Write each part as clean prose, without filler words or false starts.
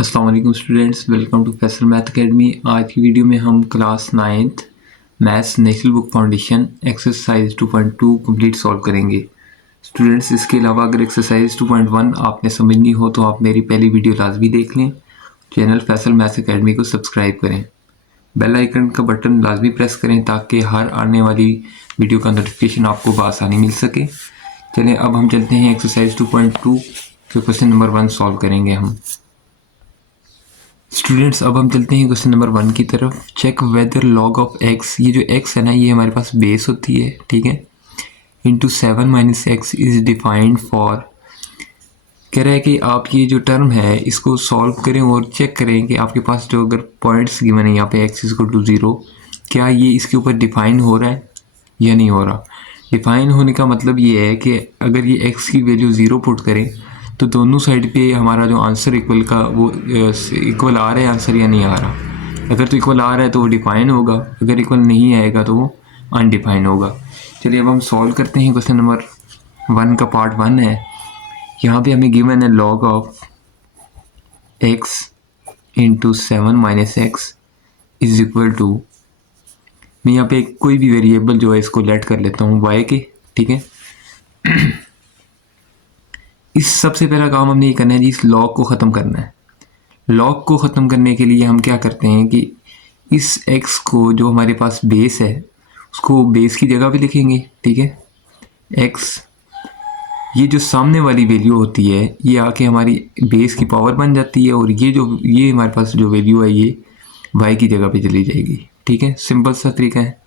अस्सलाम वालेकुम students, welcome to Faisal math academy. आज की वीडियो में हम class 9th maths national book foundation exercise 2.2 complete solve करेंगे। स्टूडेंट्स, इसके अलावा अगर एक्सरसाइज 2.1 आपने समझनी हो तो आप मेरी पहली वीडियो लाजमी देख लें। चैनल फैसल मैथ्स अकेडमी को सब्सक्राइब करें, बेल आइकन का बटन लाजमी प्रेस करें ताकि हर आने वाली वीडियो का नोटिफिकेशन आपको बआसानी मिल सके। चलें अब हम चलते हैं एक्सरसाइज 2.2 के क्वेश्चन नंबर 1 सॉल्व करेंगे हम। स्टूडेंट्स, अब हम चलते हैं क्वेश्चन नंबर 1 की तरफ। Check whether log of x, ये जो एक्स है ना ये हमारे पास बेस होती है, ठीक है, into 7 minus x is defined for. कह रहा है कि आप ये जो टर्म है इसको सॉल्व करें और चेक करें कि आपके पास जो अगर पॉइंट्स गिवन है यहाँ पे एक्स इज टू 0, क्या ये इसके ऊपर डिफाइन हो रहा है या नहीं हो रहा। डिफाइन होने का मतलब ये है कि अगर ये एक्स की वैल्यू 0 पुट करें तो दोनों साइड पे हमारा जो आंसर इक्वल का वो इक्वल आ रहा है आंसर या नहीं आ रहा। अगर तो इक्वल आ रहा है तो वो डिफाइन होगा, अगर इक्वल नहीं आएगा तो वो अनडिफाइन होगा। चलिए अब हम सॉल्व करते हैं। क्वेश्चन नंबर 1 का पार्ट 1 है। यहाँ पे हमें गिवन है log of x into 7 minus x is equal to, मैं यहाँ पे कोई भी वेरिएबल जो है इसको लेट कर लेता हूँ वाई के, ठीक है। इस सबसे पहला काम हमने ये करना है जी, इस लॉग को ख़त्म करना है। लॉग को ख़त्म करने के लिए हम क्या करते हैं कि इस x को जो हमारे पास बेस है उसको बेस की जगह पे लिखेंगे, ठीक है। x, ये जो सामने वाली वैल्यू होती है ये आके हमारी बेस की पावर बन जाती है और ये हमारे पास जो वैल्यू है ये y की जगह पे चली जाएगी, ठीक है। सिंपल सा तरीका है,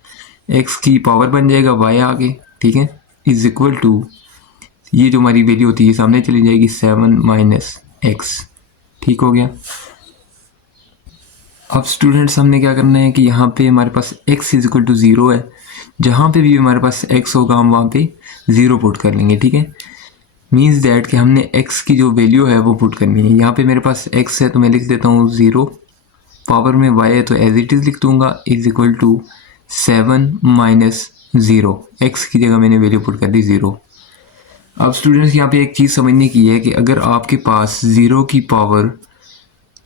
x की पावर बन जाएगा y आगे, ठीक है, इज इक्वल टू ये जो हमारी वैल्यू होती है सामने चली जाएगी 7 माइनस एक्स, ठीक हो गया। अब स्टूडेंट्स हमने क्या करना है कि यहाँ पे हमारे पास x इज इक्वल टू 0 है, जहाँ पे भी हमारे पास x होगा हम वहाँ पे 0 पुट कर लेंगे, ठीक है। मीन्स दैट कि हमने x की जो वैल्यू है वो पुट करनी है। यहाँ पे मेरे पास x है तो मैं लिख देता हूँ 0, पावर में y है तो एज इट इज़ लिख दूँगा, is equal to 7 minus 0, x की जगह मैंने वैल्यू पुट कर दी 0। अब स्टूडेंट्स यहाँ पे एक चीज़ समझने की है कि अगर आपके पास 0 की पावर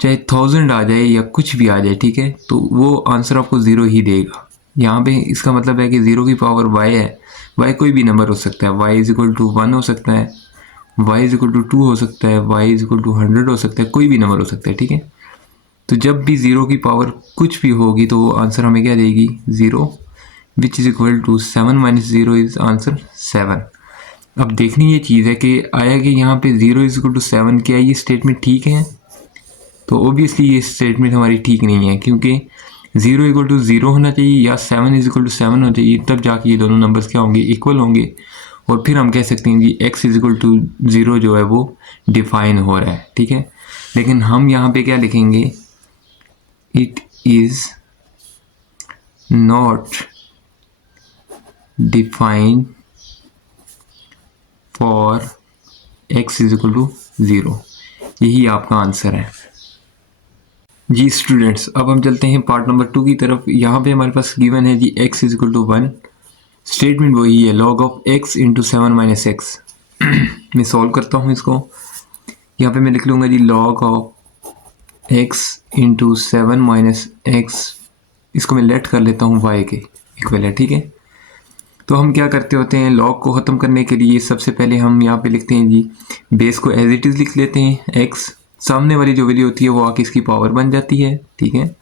चाहे 1000 आ जाए या कुछ भी आ जाए, ठीक है, तो वो आंसर आपको 0 ही देगा। यहाँ पे इसका मतलब है कि 0 की पावर y है, y कोई भी नंबर हो सकता है, y इज इक्वल टू 1 हो सकता है, y इज इक्वल टू 2 हो सकता है, y इज इक्वल टू 100 हो सकता है, कोई भी नंबर हो सकता है, ठीक है। तो जब भी 0 की पावर कुछ भी होगी तो वो आंसर हमें क्या देगी 0, which is equal to 7 minus 0 is answer 7। अब देखनी ये चीज़ है कि आया कि यहाँ पे 0 इज इक्वल टू 7, क्या ये स्टेटमेंट ठीक है। तो ओबियसली ये स्टेटमेंट हमारी ठीक नहीं है, क्योंकि 0 इक्वल टू 0 होना चाहिए या 7 इज इक्वल टू 7 होना चाहिए, तब जाके ये दोनों नंबर्स क्या होंगे, इक्वल होंगे, और फिर हम कह सकते हैं कि x इज इक्वल टू 0 जो है वो डिफाइन हो रहा है, ठीक है। लेकिन हम यहाँ पे क्या लिखेंगे, it is not defined for x is equal to 0, यही आपका आंसर है जी। स्टूडेंट्स, अब हम चलते हैं पार्ट नंबर 2 की तरफ। यहाँ पे हमारे पास गिवन है G x is equal to 1, statement वही है log of x into 7 minus x. मैं सॉल्व करता हूँ इसको। यहाँ पे मैं लिख लूँगा G log of x into 7 minus x, इसको मैं लेट कर लेता हूँ y के इक्वल है, ठीक है। तो हम क्या करते होते हैं, लॉग को ख़त्म करने के लिए सबसे पहले हम यहाँ पे लिखते हैं जी बेस को एज इट इज़ लिख लेते हैं, x सामने वाली जो वैल्यू होती है वो आके इसकी पावर बन जाती है, ठीक है,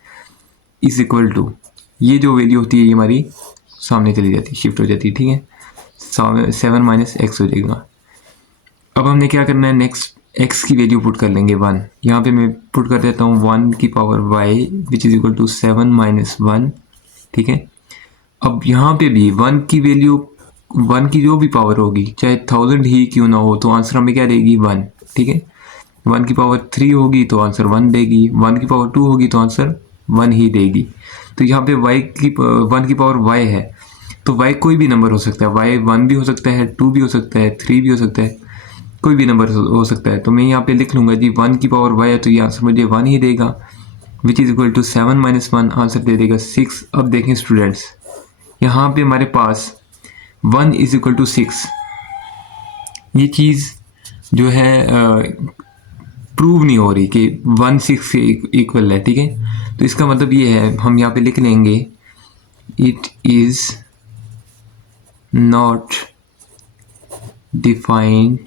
इज इक्वल टू ये जो वैल्यू होती है ये हमारी सामने चली जाती है, शिफ्ट हो जाती है, ठीक है, 7 माइनस एक्स हो जाएगा। अब हमने क्या करना है, नेक्स्ट x की वैल्यू पुट कर लेंगे 1, यहाँ पे मैं पुट कर देता हूँ 1 की power y which is equal to 7 minus 1, ठीक है। अब यहाँ पे भी 1 की वैल्यू, 1 की जो भी पावर होगी चाहे 1000 ही क्यों ना हो तो आंसर हमें क्या देगी 1, ठीक है। 1 की पावर 3 होगी तो आंसर 1 देगी, 1 की पावर 2 होगी तो आंसर 1 ही देगी। तो यहाँ पे 1 की पावर y है तो y कोई भी नंबर हो सकता है, y 1 भी हो सकता है, 2 भी हो सकता है, 3 भी हो सकता है, कोई भी नंबर हो सकता है। तो मैं यहाँ पे लिख लूँगा जी 1 की पावर y है तो ये आंसर मुझे 1 ही देगा, which is equal to 7 minus 1, answer दे देगा 6। अब देखें स्टूडेंट्स, यहाँ पे हमारे पास 1 इज इक्वल टू 6, ये चीज़ जो है प्रूव नहीं हो रही कि 1/6 के इक्वल है, ठीक है। तो इसका मतलब ये है, हम यहाँ पे लिख लेंगे it is not defined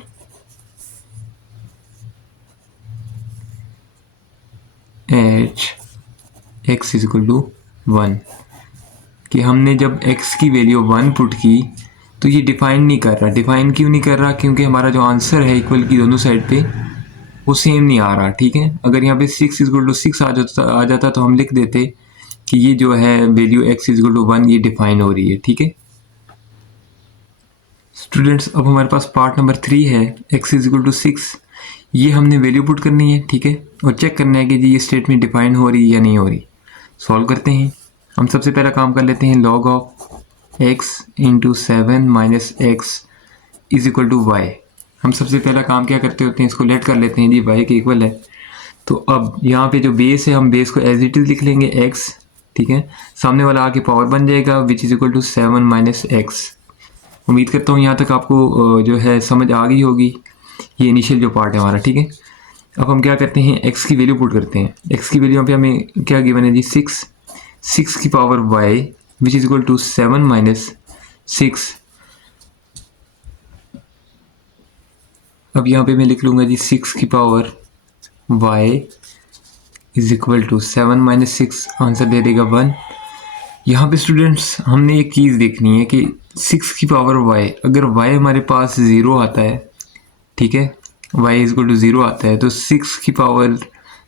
at x equal to 1, कि हमने जब x की वैल्यू 1 पुट की तो ये डिफाइन नहीं कर रहा। डिफाइन क्यों नहीं कर रहा? क्योंकि हमारा जो आंसर है इक्वल की दोनों साइड पे वो सेम नहीं आ रहा, ठीक है। अगर यहाँ पे 6 इक्वल टू 6 आ जाता तो हम लिख देते कि ये जो है वैल्यू x इक्वल टू 1 ये डिफाइन हो रही है, ठीक है। स्टूडेंट्स, अब हमारे पास पार्ट नंबर 3 है, x इक्वल टू 6। ये हमने वैल्यू पुट करनी है, ठीक है, और चेक करना है कि जी ये स्टेटमेंट डिफाइन हो रही है या नहीं हो रही। सॉल्व करते हैं। हम सबसे पहला काम कर लेते हैं, log of x into 7 minus x is equal to y. हम सबसे पहला काम क्या करते होते हैं, इसको लेट कर लेते हैं जी y के इक्वल है। तो अब यहाँ पे जो बेस है, हम बेस को एज इट इज लिख लेंगे x, ठीक है। सामने वाला आके पावर बन जाएगा which is equal to 7 minus x. उम्मीद करता हूँ यहाँ तक आपको जो है समझ आ गई होगी, ये इनिशियल जो पार्ट है हमारा, ठीक है। अब हम क्या करते हैं, x की वैल्यू पुट करते हैं। x की वैल्यू यहाँ पे हमें क्या गिवन है जी, 6 की power y which is equal to 7 minus 6। अब यहाँ पे मैं लिख लूँगा जी 6 की power y is equal to 7 minus 6, answer दे देगा 1। यहाँ पे स्टूडेंट्स हमने एक चीज़ देखनी है कि 6 की पावर y, अगर y हमारे पास 0 आता है, ठीक है, y इज इक्वल टू 0 आता है, तो 6 की पावर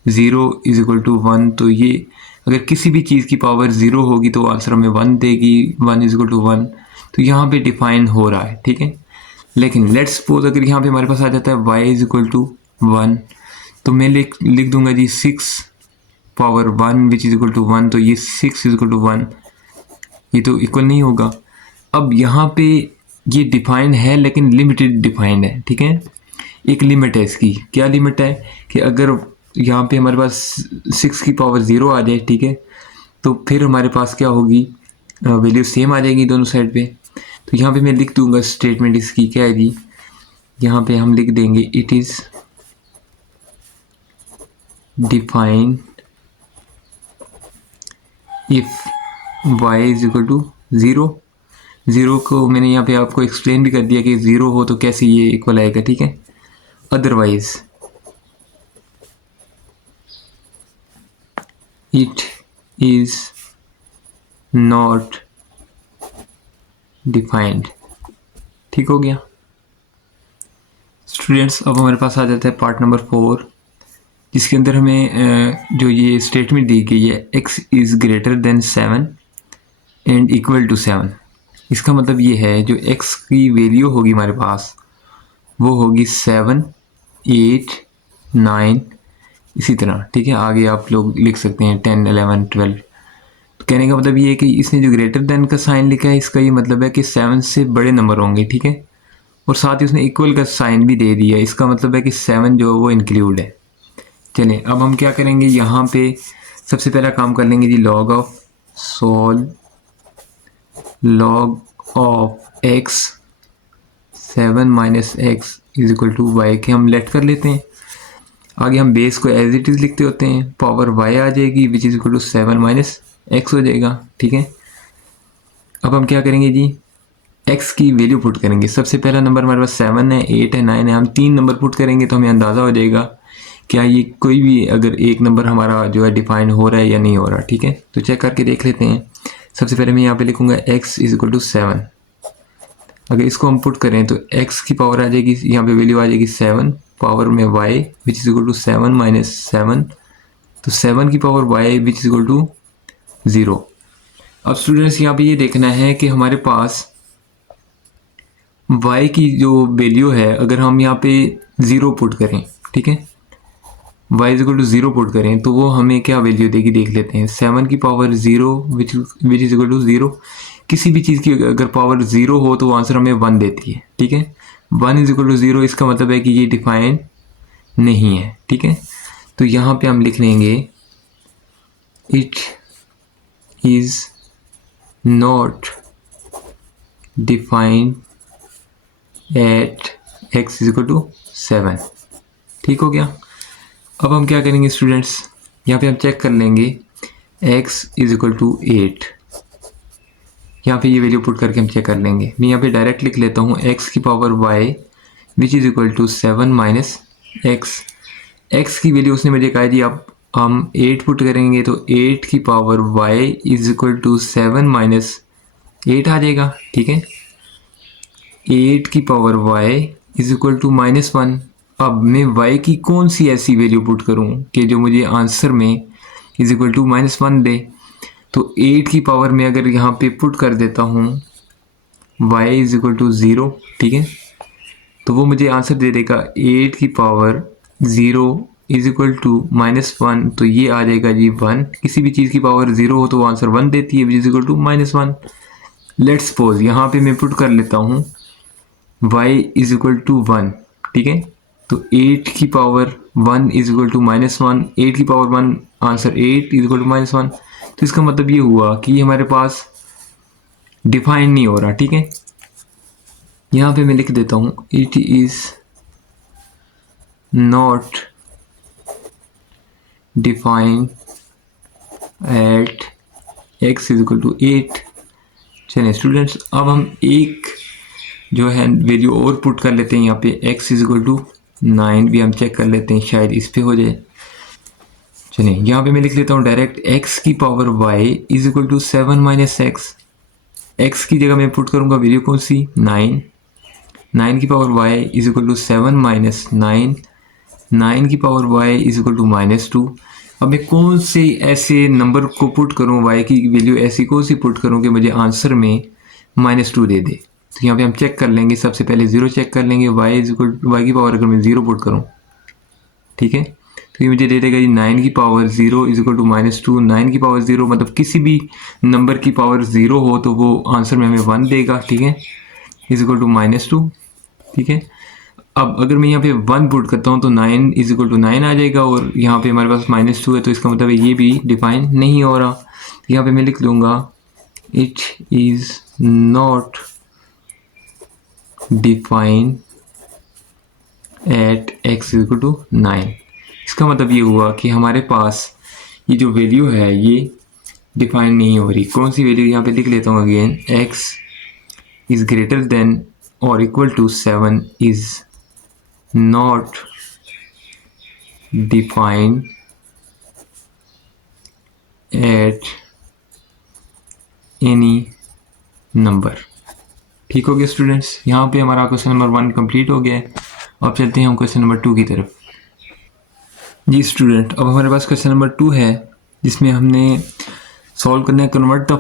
0 इज इक्वल टू 1। तो ये अगर किसी भी चीज़ की पावर 0 होगी तो आंसर हमें 1 देगी, 1 इज इक्वल टू 1। तो यहाँ पे डिफाइन हो रहा है, ठीक है। लेकिन लेट्स सपोज अगर यहाँ पे हमारे पास आ जाता है y इज इक्वल टू 1, तो मैं लिख दूंगा जी 6 power 1 which is equal to 1। तो ये 6 इज इक्वल टू 1, ये तो इक्वल नहीं होगा। अब यहाँ पे ये डिफाइन है लेकिन लिमिटेड डिफाइंड है, ठीक है। एक लिमिट है इसकी। क्या लिमिट है कि अगर यहाँ पे हमारे पास 6 की पावर 0 आ जाए, ठीक है, तो फिर हमारे पास क्या होगी, वैल्यू सेम आ जाएगी दोनों साइड पे। तो यहाँ पे मैं लिख दूंगा स्टेटमेंट इसकी क्या है जी, यहाँ पे हम लिख देंगे it is defined if y is equal to 0। 0 को मैंने यहाँ पे आपको एक्सप्लेन भी कर दिया कि 0 हो तो कैसे ये इक्वल आएगा, ठीक है। Otherwise it is not defined, ठीक हो गया स्टूडेंट्स। अब हमारे पास आ जाता है पार्ट नंबर 4, जिसके अंदर हमें जो ये स्टेटमेंट दी गई है, x is greater than 7 and equal to 7। इसका मतलब ये है जो x की वैल्यू होगी हमारे पास वो होगी 7, 8, 9 इसी तरह, ठीक है। आगे आप लोग लिख सकते हैं 10, 11, 12। तो कहने का मतलब ये है कि इसने जो ग्रेटर देन का साइन लिखा है, इसका ये मतलब है कि 7 से बड़े नंबर होंगे, ठीक है। और साथ ही उसने इक्वल का साइन भी दे दिया, इसका मतलब है कि 7 जो है वो इंक्लूड है। चलें, अब हम क्या करेंगे, यहाँ पे सबसे पहला काम कर लेंगे G log of log of x 7 minus x is equal to Y के हम लेट कर लेते हैं। आगे हम बेस को एज इट इज़ लिखते होते हैं, पावर y आ जाएगी which is equal to 7 minus x हो जाएगा, ठीक है। अब हम क्या करेंगे जी, x की वैल्यू पुट करेंगे। सबसे पहला नंबर हमारे पास 7 है, 8 है, 9 है। हम 3 नंबर पुट करेंगे तो हमें अंदाज़ा हो जाएगा क्या ये कोई भी अगर एक नंबर हमारा जो है डिफाइन हो रहा है या नहीं हो रहा, ठीक है। तो चेक करके देख लेते हैं। सबसे पहले मैं यहाँ पे लिखूँगा x इज इक्वल टू 7। अगर इसको हम पुट करें तो x की पावर आ जाएगी, यहाँ पे वैल्यू आ जाएगी 7, पावर में y which is equal to 7 minus 7। तो 7 की power y which is equal to 0। अब स्टूडेंट्स यहाँ पे ये देखना है कि हमारे पास y की जो वैल्यू है, अगर हम यहाँ पे 0 पुट करें, ठीक है, y is equal to 0 put करें तो वो हमें क्या वैल्यू देगी देख लेते हैं। 7 की power 0 which is equal to 0। किसी भी चीज़ की अगर पावर 0 हो तो वो आंसर हमें 1 देती है, ठीक है। 1 इज इक्वल टू 0, इसका मतलब है कि ये डिफाइन नहीं है, ठीक है। तो यहाँ पे हम लिख लेंगे it is not defined at x is equal to 7, ठीक हो गया। अब हम क्या करेंगे स्टूडेंट्स, यहाँ पे हम चेक कर लेंगे x इज इक्वल टू 8। यहाँ पे ये वैल्यू पुट करके हम चेक कर लेंगे। मैं यहाँ पे डायरेक्ट लिख लेता हूँ x की power y which is equal to 7 minus x की वैल्यू उसने मुझे कहा जी अब हम 8 पुट करेंगे तो 8 की power y is equal to 7 minus 8 आ जाएगा, ठीक है। 8 की power y is equal to -1। अब मैं y की कौन सी ऐसी वैल्यू पुट करूँ कि जो मुझे आंसर में इज इक्वल टू -1 दे। तो 8 की पावर में अगर यहाँ पे पुट कर देता हूँ y इज इक्वल टू 0, ठीक है, तो वो मुझे आंसर दे देगा 8 की पावर 0 इज इक्वल टू -1। तो ये आ जाएगा जी 1। किसी भी चीज़ की पावर 0 हो तो वो आंसर 1 देती है, which is equal to -1। Let's suppose यहाँ पे मैं पुट कर लेता हूँ y इज इक्वल टू 1, ठीक है। तो 8 की पावर 1 इज इक्वल टू -1, 8 की power 1 answer 8 is equal to -1। तो इसका मतलब ये हुआ कि हमारे पास डिफाइन नहीं हो रहा, ठीक है। यहाँ पे मैं लिख देता हूँ it is not define at x is equal to 8। चलिए स्टूडेंट्स, अब हम एक जो है वैल्यू और पुट कर लेते हैं यहाँ पे x इज इक्वल टू 9 भी हम चेक कर लेते हैं, शायद इस पे हो जाए। चलिए यहाँ पे मैं लिख लेता हूँ डायरेक्ट x की power y is equal to 7 minus x की जगह मैं पुट करूँगा वैल्यू कौन सी 9 की power y is equal to 7 minus 9 की power y is equal to -2। अब मैं कौन से ऐसे नंबर को पुट करूँ, y की वैल्यू ऐसी कौन सी पुट करूँ कि मुझे आंसर में -2 दे दे। तो यहाँ पे हम चेक कर लेंगे, सबसे पहले 0 चेक कर लेंगे, y इज इक्वल y की पावर अगर मैं 0 पुट करूँ, ठीक है, तो ये मुझे दे देगा जी 9 की पावर 0 इज इक्वल टू -2। 9 की पावर 0 मतलब किसी भी नंबर की पावर 0 हो तो वो आंसर में हमें 1 देगा, ठीक है, इज इक्वल टू -2, ठीक है। अब अगर मैं यहाँ पे 1 पुट करता हूँ तो 9 इज इक्वल टू 9 आ जाएगा और यहाँ पे हमारे पास -2 है, तो इसका मतलब ये भी डिफाइन नहीं हो रहा। तो यहाँ पे मैं लिख लूँगा it is not define at x is equal to 9। इसका मतलब ये हुआ कि हमारे पास ये जो वैल्यू है ये डिफाइन नहीं हो रही। कौन सी वैल्यू, यहाँ पे लिख लेता हूँ again, x is greater than और equal to 7 is not defined at any number। ठीक हो गया स्टूडेंट्स, यहाँ पे हमारा क्वेश्चन नंबर 1 कंप्लीट हो गया है। अब चलते हैं हम क्वेश्चन नंबर 2 की तरफ। जी स्टूडेंट, अब हमारे पास क्वेश्चन नंबर 2 है जिसमें हमने सॉल्व करना है convert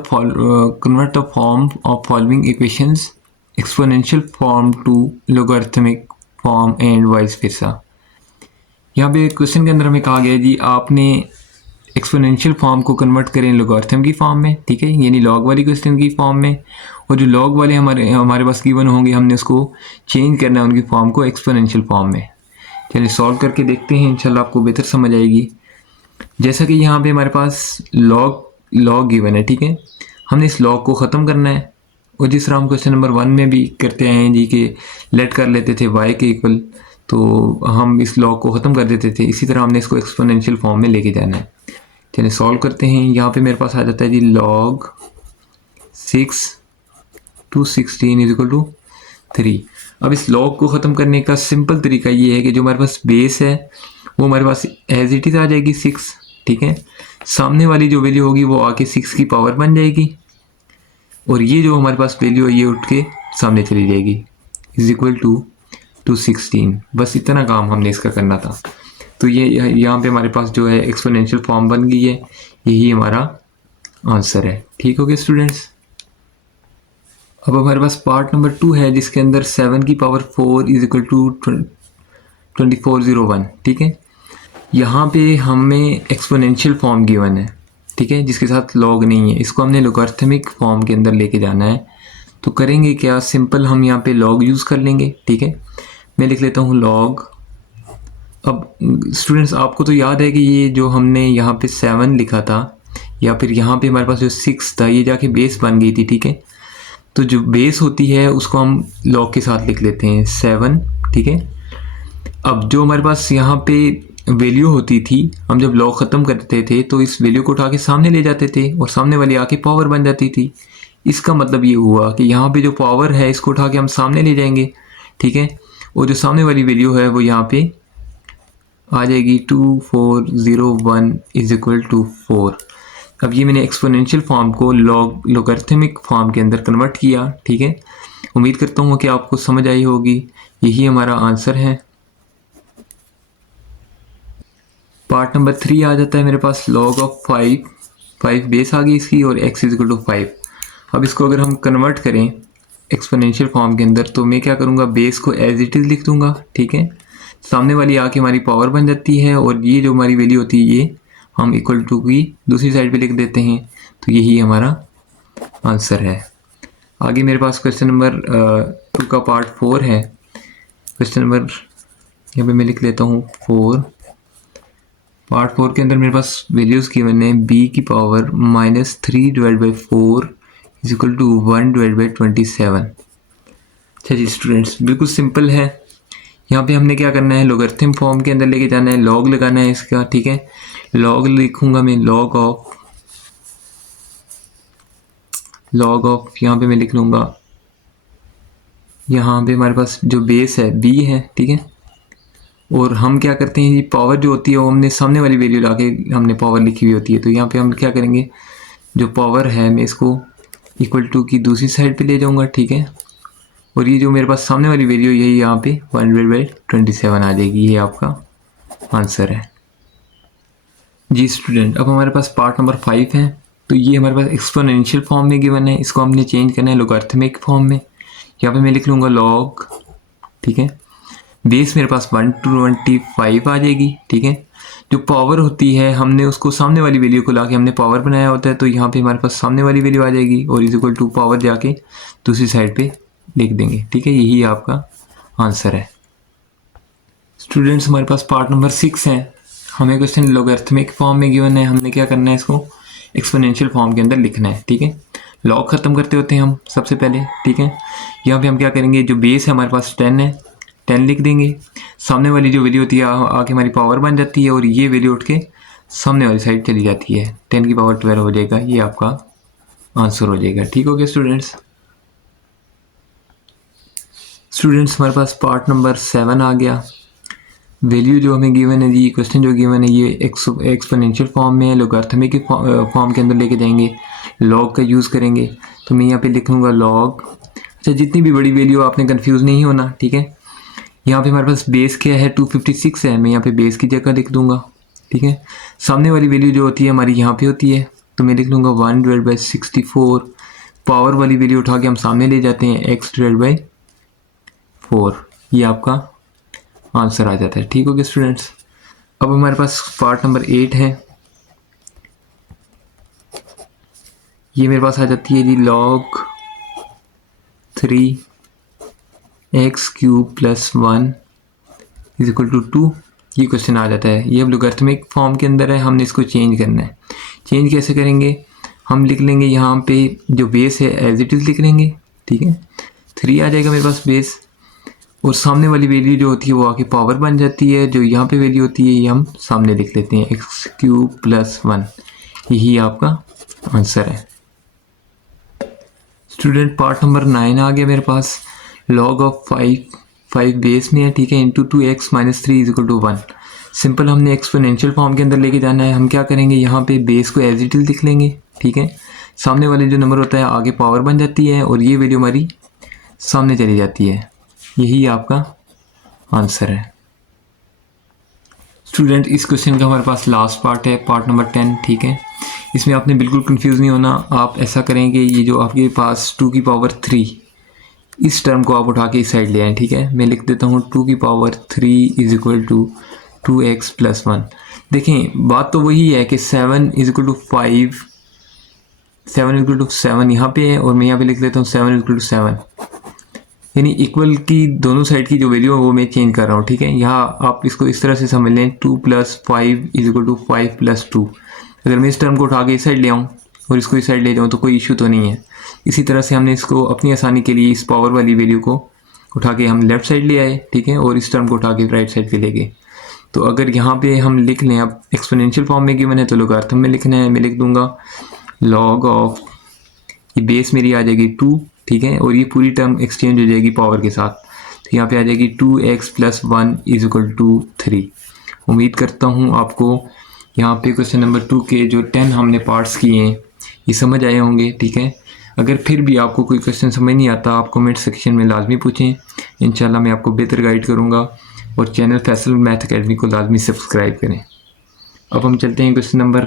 the form of following equations exponential form to logarithmic form and vice versa. यहाँ पे क्वेश्चन के अंदर हमें कहा गया है जी आपने एक्सपोनेंशियल फॉर्म को कन्वर्ट करें लोगरिथम की फॉर्म में, ठीक है, यानी लॉग वाली क्वेश्चन की फॉर्म में, और जो लॉग वाले हमारे पास गिवन होंगे हमने उसको चेंज करना है उनकी फॉर्म को एक्सपोनेंशियल फॉर्म में। चलिए सॉल्व करके देखते हैं, इंशाल्लाह आपको बेहतर समझ आएगी। जैसा कि यहाँ पे हमारे पास लॉग गिवन है, ठीक है, हमने इस लॉग को ख़त्म करना है, और जिस तरह हम क्वेश्चन नंबर 1 में भी करते हैं जी कि लेट कर लेते थे y के इक्वल, तो हम इस लॉग को ख़त्म कर देते थे, इसी तरह हमने इसको एक्सपोनेंशियल फॉर्म में लेके जाना है। चलिए सॉल्व करते हैं। यहाँ पे मेरे पास आ जाता है जी log 6 to 16 is equal to 3। अब इस लॉग को ख़त्म करने का सिंपल तरीका ये है कि जो हमारे पास बेस है वो हमारे पास एज इट इज़ आ जाएगी 6, ठीक है, सामने वाली जो वैल्यू होगी वो आके 6 की पावर बन जाएगी, और ये जो हमारे पास वैल्यू है ये उठ के सामने चली जाएगी, इज इक्वल टू 16। बस इतना काम हमने इसका करना था। तो ये यहाँ पे हमारे पास जो है एक्सपोनेंशियल फॉर्म बन गई है, यही हमारा आंसर है। ठीक हो गया स्टूडेंट्स। अब हमारे पास पार्ट नंबर 2 है जिसके अंदर 7 की पावर 4 इज इक्वल टू 2401, ठीक है। यहाँ पे हमें एक्सपोनेंशियल फॉर्म गिवन है, ठीक है, जिसके साथ लॉग नहीं है, इसको हमने लोगरिथमिक फॉर्म के अंदर लेके जाना है। तो करेंगे क्या, सिंपल हम यहाँ पे लॉग यूज़ कर लेंगे, ठीक है। मैं लिख लेता हूँ लॉग। अब स्टूडेंट्स आपको तो याद है कि ये जो हमने यहाँ पे 7 लिखा था या फिर यहाँ पे हमारे पास जो 6 था ये जाके बेस बन गई थी, ठीक है। तो जो बेस होती है उसको हम लॉग के साथ लिख लेते हैं 7, ठीक है। अब जो हमारे पास यहाँ पे वैल्यू होती थी, हम जब लॉग ख़त्म करते थे तो इस वैल्यू को उठा के सामने ले जाते थे और सामने वाली आके पावर बन जाती थी। इसका मतलब ये हुआ कि यहाँ पे जो पावर है इसको उठा के हम सामने ले जाएंगे, ठीक है, और जो सामने वाली वैल्यू है वो यहाँ पे आ जाएगी 2401 इज इक्वल टू 4। अब ये मैंने एक्सपोनेंशियल फॉर्म को लॉगरिथमिक फॉर्म के अंदर कन्वर्ट किया, ठीक है। उम्मीद करता हूँ कि आपको समझ आई होगी। यही हमारा आंसर है। पार्ट नंबर 3 आ जाता है मेरे पास, लॉग ऑफ 5 बेस आ गई इसकी और x इज इक्वल टू 5। अब इसको अगर हम कन्वर्ट करें एक्सपोनेंशियल फॉर्म के अंदर तो मैं क्या करूँगा, बेस को एज इट इज़ लिख दूँगा, ठीक है। सामने वाली आके हमारी पावर बन जाती है और ये जो हमारी वैल्यू होती है ये हम इक्वल टू की दूसरी साइड पे लिख देते हैं। तो यही हमारा आंसर है। आगे मेरे पास क्वेश्चन नंबर 2 का पार्ट 4 है। क्वेश्चन नंबर यहाँ पे मैं लिख लेता हूँ 4। पार्ट 4 के अंदर मेरे पास वैल्यूज़ गिवन है b की पावर -3/4 इज इक्वल टू 1/27। अच्छा जी स्टूडेंट्स, बिल्कुल सिंपल है। यहाँ पे हमने क्या करना है, लॉगरिथम फॉर्म के अंदर लेके जाना है, लॉग लगाना है इसका, ठीक है। लॉग लिखूंगा मैं, लॉग ऑफ यहाँ पे मैं लिख लूँगा, यहाँ पे हमारे पास जो बेस है b है, ठीक है। और हम क्या करते हैं, ये पावर जो होती है वो हमने सामने वाली वैल्यू लाके हमने पावर लिखी हुई होती है। तो यहाँ पे हम क्या करेंगे, जो पावर है मैं इसको इक्वल टू की दूसरी साइड पे ले जाऊँगा, ठीक है। और ये जो मेरे पास सामने वाली वैल्यू यही यहाँ पे 1/27 आ जाएगी। ये आपका आंसर है जी स्टूडेंट। अब हमारे पास पार्ट नंबर 5 है। तो ये हमारे पास एक्सपोनेंशियल फॉर्म में गिवन है, इसको हमने चेंज करना है लॉगरिथमिक फॉर्म में। यहाँ पे मैं लिख लूँगा लॉग, ठीक है। बेस मेरे पास 1/25 आ जाएगी, ठीक है। जो पावर होती है हमने उसको सामने वाली वैल्यू को लाके हमने पावर बनाया होता है, तो यहाँ पे हमारे पास सामने वाली वैल्यू आ जाएगी और इज इक्वल टू पावर जाके दूसरी साइड पे लिख देंगे, ठीक है। यही आपका आंसर है स्टूडेंट्स। हमारे पास पार्ट नंबर 6 है। हमें क्वेश्चन लॉगरिथमिक फॉर्म में गिवन है, हमने क्या करना है, इसको एक्सपोनेंशियल फॉर्म के अंदर लिखना है, ठीक है। लॉग ख़त्म करते होते हैं हम सबसे पहले, ठीक है। यहाँ पे हम क्या करेंगे, जो बेस है हमारे पास 10 है, 10 लिख देंगे। सामने वाली जो वैल्यू होती है आके हमारी पावर बन जाती है और ये वैल्यू उठ के सामने वाली साइड चली जाती है, 10 की पावर 12 हो जाएगा। ये आपका आंसर हो जाएगा, ठीक हो गया स्टूडेंट्स। हमारे पास पार्ट नंबर 7 आ गया। वैल्यू जो हमें गिवन है जी, क्वेश्चन जो गिवन है ये एक्सपोनेंशियल फॉर्म में है, लॉगरिथमिक के फॉर्म के अंदर लेके जाएंगे, लॉग का यूज़ करेंगे। तो मैं यहाँ पे लिखूँगा लॉग। अच्छा, जितनी भी बड़ी वैल्यू आपने कंफ्यूज नहीं होना, ठीक है। यहाँ पे हमारे पास बेस क्या है, 256 है, मैं यहाँ पे बेस की जगह लिख दूँगा, ठीक है। सामने वाली वैल्यू जो होती है हमारी यहाँ पे होती है, तो मैं लिख लूँगा 1/64। पावर वाली वैल्यू उठा के हम सामने ले जाते हैं, x/4। ये आपका आंसर आ जाता है, ठीक हो गया स्टूडेंट्स। अब हमारे पास पार्ट नंबर 8 है। ये मेरे पास आ जाती है जी log 3x³ + 1 is equal to 2। ये क्वेश्चन आ जाता है। ये अब लॉगरिथमिक फॉर्म के अंदर है, हमने इसको चेंज करना है। चेंज कैसे करेंगे, हम लिख लेंगे यहाँ पे जो बेस है एज इट इज़ लिख लेंगे, ठीक है। 3 आ जाएगा मेरे पास बेस, और सामने वाली वैल्यू जो होती है वो आके पावर बन जाती है। जो यहाँ पे वैल्यू होती है ये हम सामने लिख लेते हैं, x³ + 1। यही आपका आंसर है स्टूडेंट। पार्ट नंबर 9 आ गया मेरे पास। लॉग ऑफ 5 बेस में है, ठीक है, into 2x - 3 is equal to 1। Simple हमने एक्सपोनेंशियल फॉर्म के अंदर लेके जाना है। हम क्या करेंगे, यहाँ पे बेस को एज इट इज लिख लेंगे, ठीक है। सामने वाले जो नंबर होता है आगे पावर बन जाती है और ये वैल्यू हमारी सामने चली जाती है। यही आपका आंसर है स्टूडेंट। इस क्वेश्चन का हमारे पास लास्ट पार्ट है, पार्ट नंबर 10, ठीक है। इसमें आपने बिल्कुल कंफ्यूज नहीं होना। आप ऐसा करेंगे, ये जो आपके पास 2 की पावर 3, इस टर्म को आप उठा के इस साइड ले आएँ, ठीक है। मैं लिख देता हूँ 2 की power 3 is equal to 2x + 1। देखें, बात तो वही है कि 7 is equal to 5, 7 is equal to 7 यहाँ पे है, और मैं यहाँ पे लिख देता हूँ 7 इज इक्वल टू 7। यानी इक्वल की दोनों साइड की जो वैल्यू है वो मैं चेंज कर रहा हूँ, ठीक है। यहाँ आप इसको इस तरह से समझ लें, 2 + 5 इज इक्वल टू 5 + 2। अगर मैं इस टर्म को उठा के इस साइड ले आऊँ और इसको इस साइड ले जाऊँ तो कोई इशू तो नहीं है। इसी तरह से हमने इसको अपनी आसानी के लिए इस पावर वाली वैल्यू को उठा के हम लेफ्ट साइड ले आए, ठीक है, और इस टर्म को उठा के राइट साइड पे ले गए। तो अगर यहाँ पे हम लिख लें, अब एक्सपोनेंशियल फॉर्म में गिवन है तो लोगारिथम में लिखना है। मैं लिख दूंगा log ऑफ, ये बेस मेरी आ जाएगी 2, ठीक है, और ये पूरी टर्म एक्सचेंज हो जाएगी पावर के साथ, तो यहाँ पे आ जाएगी 2x + 1 = 3। उम्मीद करता हूँ आपको यहाँ पे क्वेश्चन नंबर 2 के जो 10 हमने पार्ट्स किए हैं ये समझ आए होंगे, ठीक है। अगर फिर भी आपको कोई क्वेश्चन समझ नहीं आता, आप कमेंट सेक्शन में लाजमी पूछें, इंशाल्लाह मैं आपको बेहतर गाइड करूँगा। और चैनल फैसल मैथ अकेडमी को लाजमी सब्सक्राइब करें। अब हम चलते हैं क्वेश्चन नंबर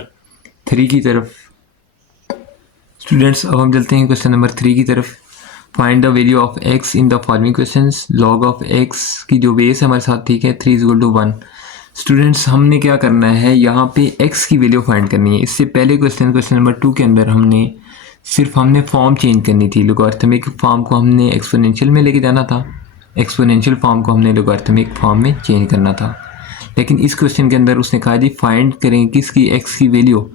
3 की तरफ। स्टूडेंट्स, अब हम चलते हैं क्वेश्चन नंबर 3 की तरफ। Find the value of x in the following questions. Log of x की जो बेस है हमारे साथ, ठीक है, 3 = 1। स्टूडेंट्स, हमने क्या करना है, यहाँ पे x की वैल्यू फाइंड करनी है। इससे पहले क्वेश्चन नंबर 2 के अंदर हमने फॉर्म चेंज करनी थी। लोगारिथमिक फॉर्म को हमने एक्सपोनेंशियल में लेके जाना था, एक्सपोनेंशियल फॉर्म को हमने लोगारिथमिक फॉर्म में चेंज करना था। लेकिन इस क्वेश्चन के अंदर उसने कहा जी फाइंड करें किसकी, x की वैल्यू,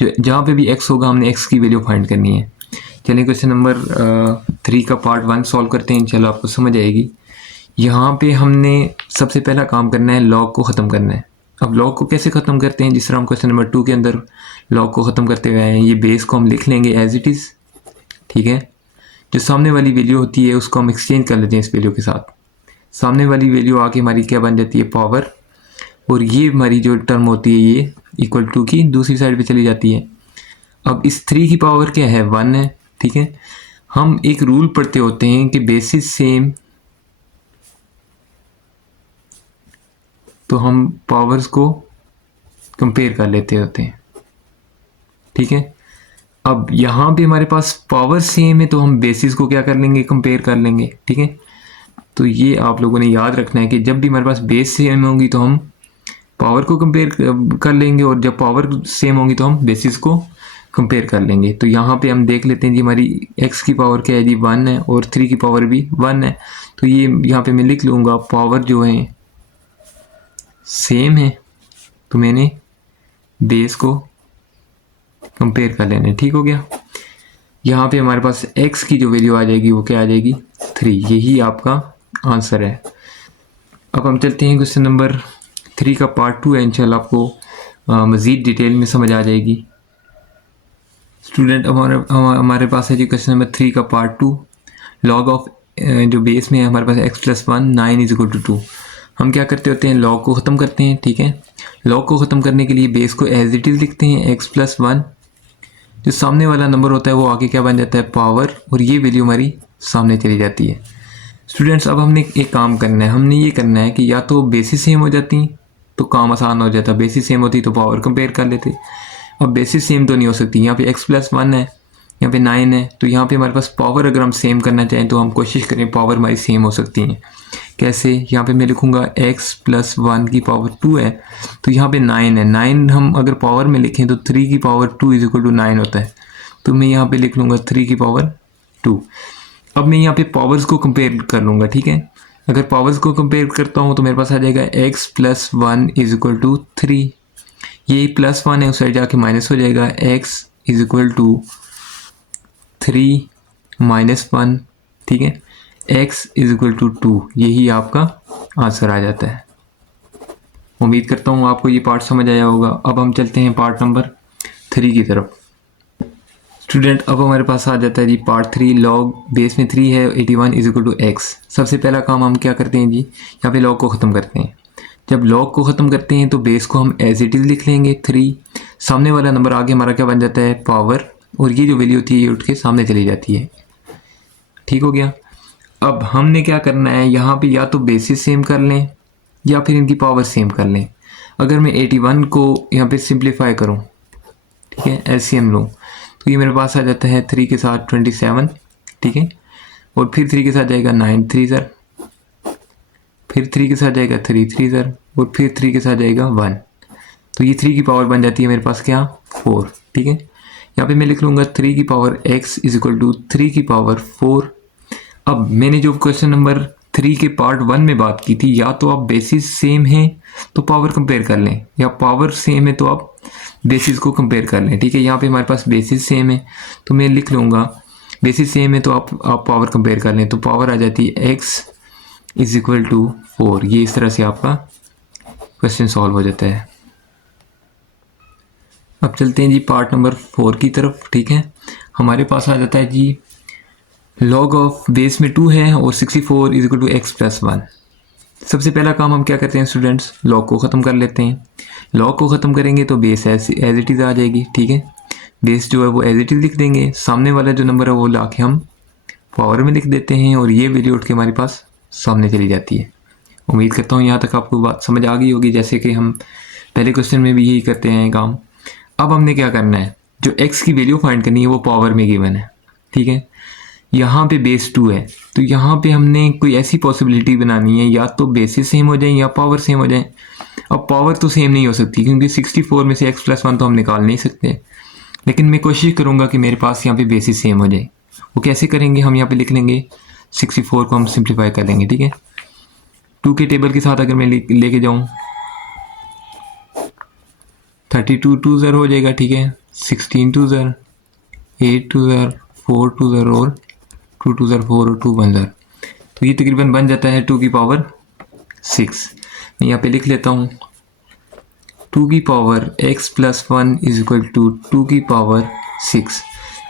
जो जहाँ पे भी x होगा हमने x की वैल्यू फाइंड करनी है। चलिए क्वेश्चन नंबर 3 का पार्ट 1 सॉल्व करते हैं, इंशाल्लाह आपको समझ आएगी। यहाँ पे हमने सबसे पहला काम करना है, लॉग को ख़त्म करना है। अब लॉग को कैसे ख़त्म करते हैं, जिस तरह हम क्वेश्चन नंबर 2 के अंदर लॉग को ख़त्म करते हुए आए हैं। ये बेस को हम लिख लेंगे एज इट इज़, ठीक है। जो सामने वाली वैल्यू होती है उसको हम एक्सचेंज कर लेते हैं इस वैल्यू के साथ। सामने वाली वैल्यू आके हमारी क्या बन जाती है, पावर, और ये हमारी जो टर्म होती है ये इक्वल टू की दूसरी साइड पे चली जाती है। अब इस 3 की पावर क्या है, 1 है, ठीक है। हम एक रूल पढ़ते होते हैं कि बेसिस सेम, तो हम पावर्स को कंपेयर कर लेते होते हैं, ठीक है। अब यहाँ पे हमारे पास पावर सेम है तो हम बेसिस को क्या कर लेंगे, कंपेयर कर लेंगे, ठीक है। तो ये आप लोगों ने याद रखना है कि जब भी हमारे पास बेस सेम होंगी तो हम पावर को कंपेयर कर लेंगे, और जब पावर सेम होंगी तो हम बेसिस को कंपेयर कर लेंगे। तो यहाँ पे हम देख लेते हैं जी हमारी x की पावर क्या है जी, 1 है, और 3 की पावर भी 1 है। तो ये यहाँ पे मैं लिख लूँगा पावर जो है सेम है, तो मैंने बेस को कंपेयर कर लेना, ठीक हो गया। यहाँ पे हमारे पास x की जो वैल्यू आ जाएगी वो क्या आ जाएगी, 3। यही आपका आंसर है। अब हम चलते हैं क्वेश्चन नंबर 3 का पार्ट 2 है, इंशाल्लाह आपको मज़ीद डिटेल में समझ आ जाएगी। स्टूडेंट, हमारे पास है जी क्वेश्चन नंबर 3 का पार्ट 2। लॉग ऑफ जो बेस में है हमारे पास x + 1 9 = 2। हम क्या करते होते हैं, लॉग को ख़त्म करते हैं, ठीक है। लॉग को ख़त्म करने के लिए बेस को एज इट इज़ लिखते हैं, x + 1, जो सामने वाला नंबर होता है वो आगे क्या बन जाता है, पावर, और ये वैल्यू हमारी सामने चली जाती है। स्टूडेंट्स, अब हमने एक काम करना है, हमने ये करना है कि या तो बेसिस सेम हो जाती तो काम आसान हो जाता, बेसिस सेम होती तो पावर कंपेयर कर लेते। अब बेसिस सेम तो नहीं हो सकती, यहाँ पे x + 1 है, यहाँ पे 9 है, तो यहाँ पे हमारे पास पावर अगर हम सेम करना चाहें तो हम कोशिश करें पावर हमारी सेम हो सकती हैं। कैसे, यहाँ पे मैं लिखूँगा x + 1 की पावर 2 है, तो यहाँ पे 9 है। 9 हम अगर पावर में लिखें तो 3 की पावर 2 = 9 होता है, तो मैं यहाँ पे लिख लूँगा 3 की पावर 2। अब मैं यहाँ पे पावर्स को कंपेयर कर लूँगा, ठीक है। अगर पावर्स को कंपेयर करता हूँ तो मेरे पास आ जाएगा x + 1 = 3। ये +1 है, उस साइड जाके माइनस हो जाएगा, x = 3 - 1, ठीक है। x = 2, यही आपका आंसर आ जाता है। उम्मीद करता हूँ आपको ये पार्ट समझ आया होगा। अब हम चलते हैं पार्ट नंबर 3 की तरफ। स्टूडेंट, अब हमारे पास आ जाता है जी पार्ट 3। लॉग बेस में 3 है, 81 = x। सबसे पहला काम हम क्या करते हैं जी, यहाँ पे लॉग को ख़त्म करते हैं। जब लॉग को ख़त्म करते हैं तो बेस को हम एज इट इज़ लिख लेंगे 3, सामने वाला नंबर आगे हमारा क्या बन जाता है, पावर, और ये जो वैल्यू होती है ये उठ के सामने चली जाती है, ठीक हो गया। अब हमने क्या करना है, यहाँ पे या तो बेसिस सेम कर लें या फिर इनकी पावर सेम कर लें। अगर मैं 81 को यहाँ पे सिंप्लीफाई करूँ, ठीक है, एलसीएम लूँ, तो ये मेरे पास आ जाता है 3 के साथ 27, ठीक है, और फिर 3 के साथ जाएगा 9 3 सर, फिर 3 के साथ जाएगा 3 3 सर, और फिर 3 के साथ जाएगा 1, तो ये 3 की पावर बन जाती है मेरे पास क्या, 4, ठीक है। यहाँ पे मैं लिख लूँगा 3 की पावर x = 3 की पावर 4। अब मैंने जो क्वेश्चन नंबर 3 के पार्ट 1 में बात की थी, या तो आप बेसिस सेम है तो पावर कंपेयर कर लें, या पावर सेम है तो आप बेसिस को कंपेयर कर लें, ठीक है। यहाँ पे हमारे पास बेसिस सेम है तो मैं लिख लूँगा बेसिस सेम है तो आप पावर कंपेयर कर लें, तो पावर आ जाती है x = 4। ये इस तरह से आपका क्वेश्चन सॉल्व हो जाता है। अब चलते हैं जी पार्ट नंबर 4 की तरफ। ठीक है, हमारे पास आ जाता है जी लॉग ऑफ बेस में 2 है और 64 is equal to x plus 1। सबसे पहला काम हम क्या करते हैं स्टूडेंट्स, लॉग को ख़त्म कर लेते हैं। लॉग को ख़त्म करेंगे तो बेस एज इट इज़ आ जाएगी। ठीक है, बेस जो है वो एज इट इज़ लिख देंगे, सामने वाला जो नंबर है वो ला के हम पावर में लिख देते हैं और ये वैल्यू उठ के हमारे पास सामने चली जाती है। उम्मीद करता हूँ यहाँ तक आपको बात समझ आ गई होगी, जैसे कि हम पहले क्वेश्चन में भी यही करते हैं काम। अब हमने क्या करना है, जो x की वैल्यू फाइंड करनी है वो पावर में गिवन है। ठीक है, यहाँ पे बेस 2 है तो यहाँ पे हमने कोई ऐसी पॉसिबिलिटी बनानी है या तो बेसिस सेम हो जाए या पावर सेम हो जाए। अब पावर तो सेम नहीं हो सकती क्योंकि 64 में से x प्लस 1 तो हम निकाल नहीं सकते, लेकिन मैं कोशिश करूँगा कि मेरे पास यहाँ पे बेसिस सेम हो जाए। वो कैसे करेंगे, हम यहाँ पे लिख लेंगे 64 को हम सिंप्लीफाई कर लेंगे। ठीक है, 2 के टेबल के साथ अगर मैं लेके जाऊँ 32 2 ज़र हो जाएगा। ठीक है, 16 2 ज़र, 8 2 ज़र, 4 2 ज़र और 2 2 ज़र 4 और 2 1 ज़र, तो ये तकरीबन बन जाता है 2 की पावर 6। मैं यहाँ पे लिख लेता हूँ 2 की power x plus 1 is equal to 2 की पावर 6।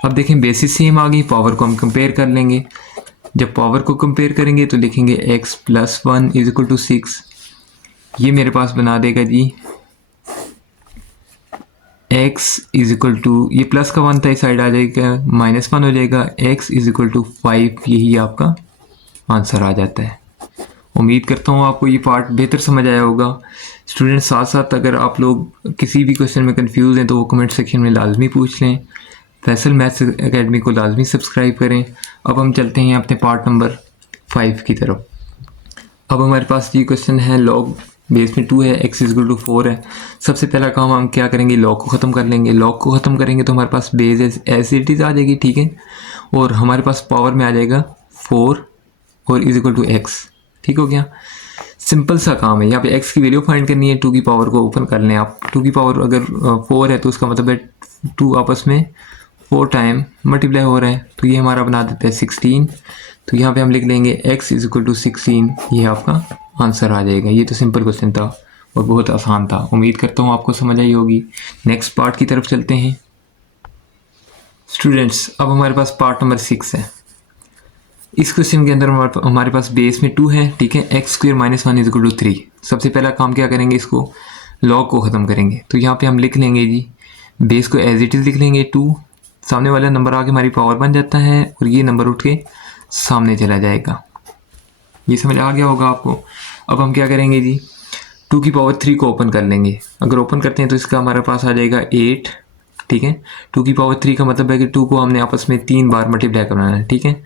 अब देखें बेसिस सेम आ गई, पावर को हम कंपेयर कर लेंगे। जब पावर को कंपेयर करेंगे तो लिखेंगे x plus 1 is equal to 6। ये मेरे पास बना देगा जी x इज इक्वल टू, ये प्लस का 1 था इस साइड आ जाएगा -1 हो जाएगा, x इज इक्वल टू 5। यही आपका आंसर आ जाता है। उम्मीद करता हूँ आपको ये पार्ट बेहतर समझ आया होगा। स्टूडेंट्स साथ साथ अगर आप लोग किसी भी क्वेश्चन में कंफ्यूज हैं तो वो कमेंट सेक्शन में लाजमी पूछ लें। फैसल मैथ्स एकेडमी को लाजमी सब्सक्राइब करें। अब हम चलते हैं अपने पार्ट नंबर 5 की तरफ। अब हमारे पास ये क्वेश्चन है लॉग बेस में 2 है, x इज इक्वल टू 4 है। सबसे पहला काम हम क्या करेंगे, लॉग को ख़त्म कर लेंगे। लॉग को ख़त्म करेंगे तो हमारे पास बेस एज इट इज़ आ जाएगी। ठीक है, और हमारे पास पावर में आ जाएगा 4 और इज इक्वल टू x। ठीक हो गया, सिंपल सा काम है। यहाँ पे x की वैल्यू फाइंड करनी है, 2 की पावर को ओपन कर लें आप। 2 की पावर अगर 4 है तो उसका मतलब है 2 आपस में 4 टाइम मल्टीप्लाई हो रहा है, तो ये हमारा बना देता है 16। तो यहाँ पे हम लिख लेंगे x इज इक्वल टू 16, ये आपका आंसर आ जाएगा। ये तो सिंपल क्वेश्चन था और बहुत आसान था। उम्मीद करता हूँ आपको समझ आई होगी। नेक्स्ट पार्ट की तरफ चलते हैं स्टूडेंट्स। अब हमारे पास पार्ट नंबर 6 है। इस क्वेश्चन के अंदर हमारे पास बेस में 2 है। ठीक है, x square minus 1 is equal to 3। सबसे पहला काम क्या करेंगे, इसको लॉग को ख़त्म करेंगे। तो यहाँ पे हम लिख लेंगे जी बेस को एज इट इज़ लिख लेंगे 2, सामने वाला नंबर आके हमारी पावर बन जाता है और ये नंबर उठ के सामने चला जाएगा। ये समझ आ गया होगा आपको। अब हम क्या करेंगे जी, 2 की पावर 3 को ओपन कर लेंगे। अगर ओपन करते हैं तो इसका हमारे पास आ जाएगा 8। ठीक है, 2 की पावर 3 का मतलब है कि 2 को हमने आपस में 3 बार मल्टीप्लाई करना है। ठीक है,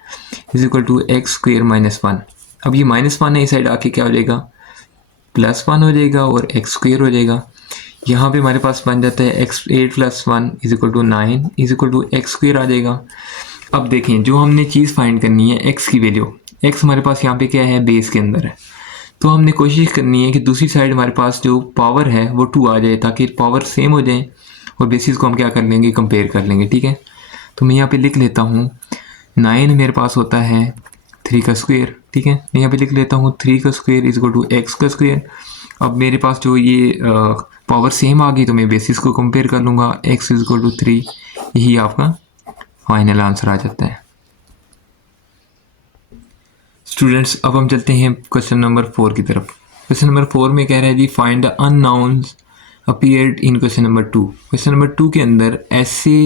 is equal to x square minus 1। अब ये -1 है, इस साइड आके क्या हो जाएगा +1 हो जाएगा और एक्स स्क्वेयर हो जाएगा। यहाँ पे हमारे पास बन जाता है x 8 plus 1 is equal to 9 is equal to x square आ जाएगा। अब देखें जो हमने चीज़ फाइंड करनी है x की वैल्यू, x हमारे पास यहाँ पे क्या है बेस के अंदर है, तो हमने कोशिश करनी है कि दूसरी साइड हमारे पास जो पावर है वो 2 आ जाए ताकि पावर सेम हो जाए और बेसिस को हम क्या कर लेंगे कंपेयर कर लेंगे। ठीक है, तो मैं यहाँ पे लिख लेता हूँ 9 मेरे पास होता है 3 का स्क्वेयर। ठीक है, मैं यहाँ पे लिख लेता हूँ 3 का square is equal to x का स्क्वेयर। अब मेरे पास जो ये पावर सेम आ गई तो मैं बेसिस को कंपेयर कर लूँगा, x इज इक्वल टू 3। यही आपका फाइनल आंसर आ जाता है। स्टूडेंट्स अब हम चलते हैं क्वेश्चन नंबर 4 की तरफ। क्वेश्चन नंबर 4 में कह रहा है G find the unknowns appeared in question number 2। Question number 2 के अंदर ऐसे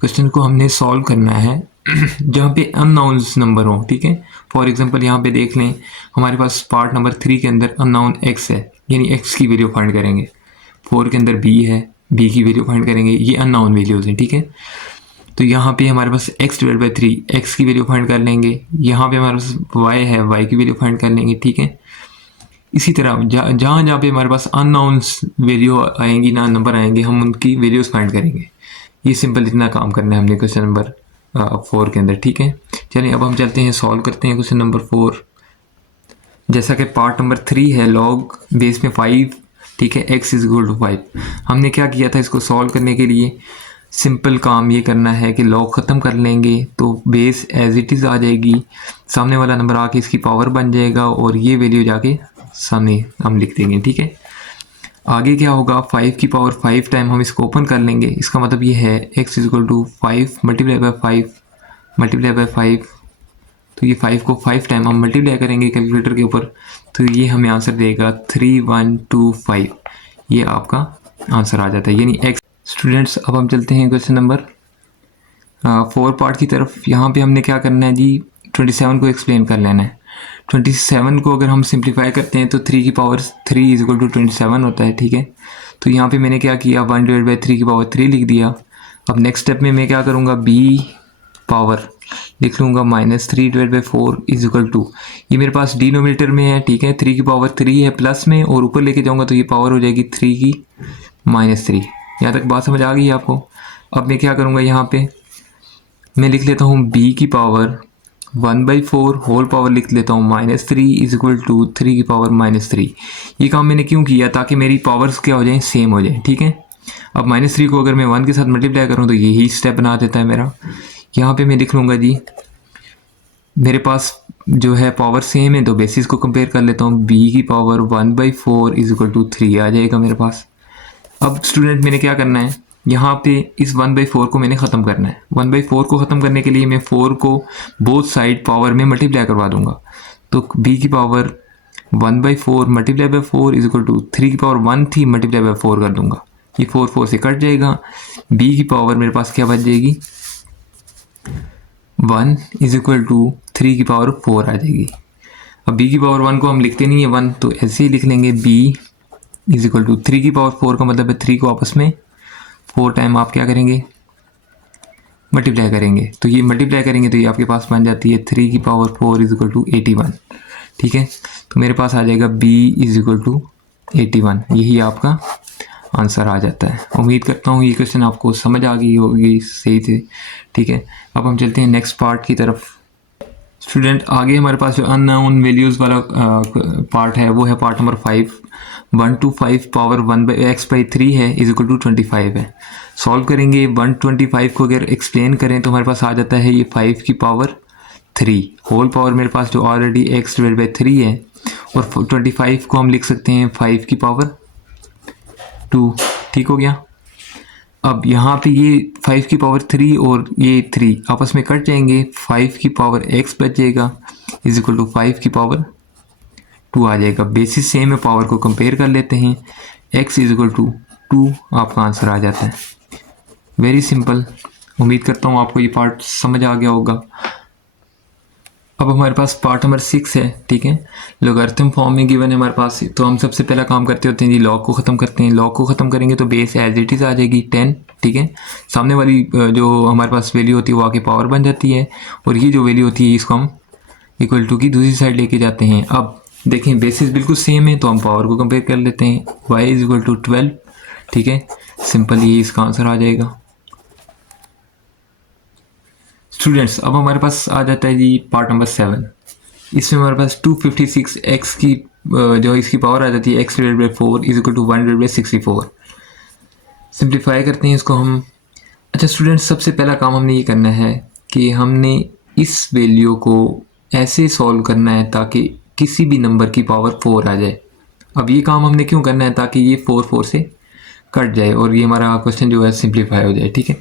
क्वेश्चन को हमने सॉल्व करना है जहाँ पे अननोन्स नंबर हो। ठीक है, फॉर एग्जांपल यहाँ पे देख लें हमारे पास पार्ट नंबर 3 के अंदर अननोन x है, यानी x की वैल्यू फाइंड करेंगे। 4 के अंदर b है, b की वैल्यू फाइंड करेंगे। ये अननोन वैल्यूज हैं। ठीक है, तो यहाँ पे हमारे पास x/3 x की वैल्यू फाइंड कर लेंगे। यहाँ पे हमारे पास y है, y की वैल्यू फाइंड कर लेंगे। ठीक है, इसी तरह जहाँ पे हमारे पास अननोन्स वैल्यू आएंगी ना, नंबर आएंगे, हम उनकी वैल्यूज फाइंड करेंगे। ये सिंपल इतना काम करना है हमने क्वेश्चन नंबर 4 के अंदर। ठीक है, चलिए अब हम चलते हैं सॉल्व करते हैं क्वेश्चन नंबर 4। जैसा कि पार्ट नंबर 3 है लॉग बेस में 5। ठीक है, x इज इक्वल टू 5। हमने क्या किया था, इसको सॉल्व करने के लिए सिंपल काम ये करना है कि लॉग ख़त्म कर लेंगे तो बेस एज इट इज़ आ जाएगी, सामने वाला नंबर आके इसकी पावर बन जाएगा और ये वैल्यू जाके सामने हम लिख देंगे। ठीक है, आगे क्या होगा, 5 की पावर 5 टाइम हम इसको ओपन कर लेंगे, इसका मतलब ये है x is equal to 5 multiply by 5 multiply by 5, तो ये 5 को 5 टाइम हम मल्टीप्लाई करेंगे कैलकुलेटर के ऊपर, तो ये हमें आंसर देगा 3125। ये आपका आंसर आ जाता है, यानी x। स्टूडेंट्स अब हम चलते हैं क्वेश्चन नंबर 4 पार्ट की तरफ। यहाँ पे हमने क्या करना है जी, 27 को एक्सप्लेन कर लेना है। 27 को अगर हम सिंप्लीफाई करते हैं तो 3 की पावर 3 इज इक्वल टू 27 होता है, ठीक है। तो यहाँ पे मैंने क्या किया, 1 डिवाइड बाई 3 की पावर 3 लिख दिया। अब नेक्स्ट स्टेप में मैं क्या करूँगा, b पावर लिख लूँगा -3 divide by 4 is equal to, ये मेरे पास डिनोमिनेटर में है, ठीक है, 3 की पावर 3 है प्लस में, और ऊपर लेके जाऊँगा तो ये पावर हो जाएगी 3 की -3। यहाँ तक बात समझ आ गई है आपको। अब मैं क्या करूँगा, यहाँ पे मैं लिख लेता हूँ b की पावर 1/4 होल पावर लिख लेता हूँ -3 इज इक्वल टू 3 की पावर -3। ये काम मैंने क्यों किया, ताकि मेरी पावर्स क्या हो जाए, सेम हो जाए, ठीक है। अब -3 को अगर मैं 1 के साथ मल्टीप्लाई करूँ तो यही स्टेप बना देता है मेरा। यहाँ पे मैं लिख लूँगा जी, मेरे पास जो है पावर सेम है, तो बेसिस को कंपेयर कर लेता हूँ, b की पावर 1/4 इज इक्वल टू 3 आ जाएगा मेरे पास। अब स्टूडेंट मैंने क्या करना है, यहाँ पे इस 1/4 को मैंने ख़त्म करना है। 1/4 को ख़त्म करने के लिए मैं 4 को बोथ साइड पावर में मल्टीप्लाई करवा दूंगा, तो b की power 1/4 multiply by 4 is equal to 3 की पावर 1 थी मल्टीप्लाई बाई 4 कर दूंगा, ये 4 से कट जाएगा। b की पावर मेरे पास क्या बच जाएगी, 1 इज इक्वल टू 3 की पावर 4 आ जाएगी। अब b की पावर 1 को हम लिखते नहीं है 1, तो ऐसे ही लिख लेंगे, b इज इक्वल टू 3 की पावर 4 का मतलब है 3 को आपस में 4 टाइम आप क्या करेंगे, मल्टीप्लाई करेंगे, तो ये मल्टीप्लाई करेंगे तो ये आपके पास बन जाती है 3 की पावर 4 इज इक्वल टू 81, ठीक है। तो मेरे पास आ जाएगा b इज इक्वल टू 81, यही आपका आंसर आ जाता है। उम्मीद करता हूँ ये क्वेश्चन आपको समझ आ गई होगी सही से, ठीक है। अब हम चलते हैं नेक्स्ट पार्ट की तरफ। स्टूडेंट आगे हमारे पास जो अननोन वैल्यूज़ वाला पार्ट है वो है part number 5। 1 to 5 power 1/x/3 है इज इक्वल टू 25 है। सॉल्व करेंगे, 125 को अगर एक्सप्लेन करें तो हमारे पास आ जाता है ये 5 की पावर 3 होल पावर मेरे पास जो ऑलरेडी x/3 है, और 25 को हम लिख सकते हैं 5 की पावर 2, ठीक हो गया। अब यहाँ पे ये 5 की पावर 3 और ये 3 आपस में कट जाएंगे, 5 की पावर x बच जाएगा इज इक्वल टू 5 की पावर 2 आ जाएगा। बेसिस सेम है, पावर को कंपेयर कर लेते हैं, x इज इक्वल टू 2 आपका आंसर आ जाता है। Very simple. उम्मीद करता हूँ आपको ये पार्ट समझ आ गया होगा। अब हमारे पास पार्ट नंबर 6 है, ठीक है। लॉगरिथम फॉर्म में गिवन है हमारे पास, तो हम सबसे पहला काम करते होते हैं जी, लॉग को ख़त्म करते हैं। लॉग को ख़त्म करेंगे तो बेस एज इट इज़ आ जाएगी 10, ठीक है। सामने वाली जो हमारे पास वैल्यू होती है वो आके पावर बन जाती है, और ये जो वैल्यू होती है इसको हम इक्वल टू की दूसरी साइड लेके जाते हैं। अब देखें बेसिस बिल्कुल सेम है, तो हम पावर को कंपेयर कर लेते हैं, y इज इक्वल टू 12, ठीक है। सिंपल ये इसका आंसर आ जाएगा। स्टूडेंट्स अब हमारे पास आ जाता है जी पार्ट नंबर 7। इसमें हमारे पास 256x की जो इसकी पावर आ जाती है x/4 is equal to 1/64। Simplify करते हैं इसको हम। अच्छा स्टूडेंट्स, सबसे पहला काम हमने ये करना है कि हमने इस वैल्यू को ऐसे सॉल्व करना है ताकि किसी भी नंबर की पावर 4 आ जाए। अब ये काम हमने क्यों करना है, ताकि ये 4 से कट जाए और ये हमारा क्वेश्चन जो है सिंप्लीफाई हो जाए, ठीक है।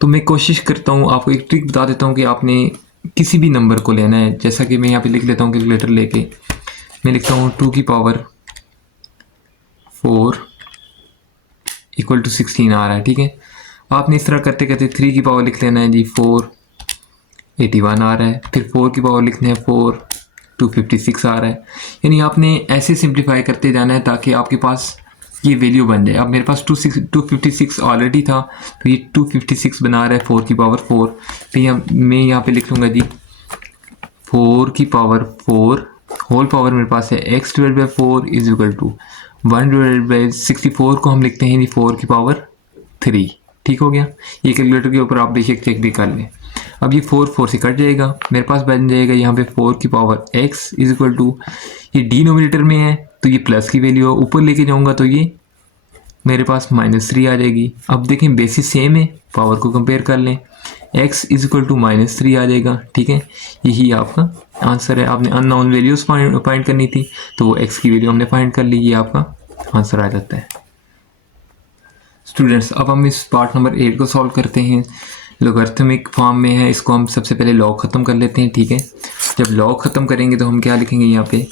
तो मैं कोशिश करता हूँ, आपको एक ट्रिक बता देता हूँ कि आपने किसी भी नंबर को लेना है। जैसा कि मैं यहाँ पे लिख लेता हूँ कैलकुलेटर लेके, मैं लिखता हूँ 2 की पावर 4 इक्वल टू 16 आ रहा है, ठीक है। आपने इस तरह करते करते 3 की पावर लिख लेना है जी 481 आ रहा है, फिर 4 की पावर लिखना है 4 256 आ रहा है। यानी आपने ऐसे सिंप्लीफाई करते जाना है ताकि आपके पास ये वैल्यू बन जाए। अब मेरे पास 256 ऑलरेडी था, तो ये 256 बना रहा है 4 की पावर 4। तो मैं यहाँ पे लिख लूँगा जी 4 की पावर 4 होल पावर मेरे पास है x/4 इज इक्वल टू 1/64 को हम लिखते हैं जी 4 की पावर 3, ठीक हो गया। ये कैलकुलेटर के ऊपर आप बेशक चेक भी कर लें। अब ये 4 से कट जाएगा, मेरे पास बन जाएगा यहाँ पे 4 की power x is equal to, ये डिनोमिनेटर में है तो ये प्लस की वैल्यू है, ऊपर लेके जाऊँगा तो ये मेरे पास -3 आ जाएगी। अब देखें बेसिस सेम है, पावर को कंपेयर कर लें, x इज इक्वल टू -3 आ जाएगा, ठीक है। यही आपका आंसर है। आपने अननोन वैल्यूज़ फाइंड करनी थी, तो वो x की वैल्यू हमने फाइंड कर ली, ये आपका आंसर आ जाता है। स्टूडेंट्स अब हम इस पार्ट नंबर 8 को सॉल्व करते हैं। लोगरिथमिक फॉर्म में है, इसको हम सबसे पहले लॉग ख़त्म कर लेते हैं, ठीक है। जब लॉग ख़त्म करेंगे तो हम क्या लिखेंगे, यहाँ पे